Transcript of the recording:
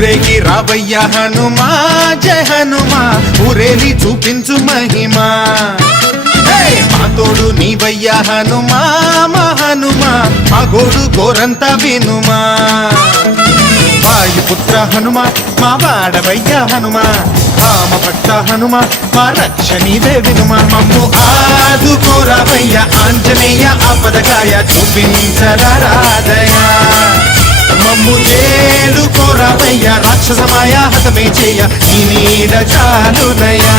ఊరేగి రావయ్య హనుమా జయ హనుమా ఊరేలి చూపించు మహిమా మా తోడు నీవయ్య హనుమా మా హనుమా మా గోడు గోరంత వినుమా వాయుపుత్ర హనుమా మా వాడవయ్య హనుమా రామ భక్త హనుమా మా రక్షణీదే వినుమా మమ్ము ఆదుకోరావయ్య ఆంజనేయ ఆపదకాయ చూపించరాదయా మమ్ము చేలుకోరావయ్య రాక్షసమాయ హతమే చేయ నీ నీడ చాలునయా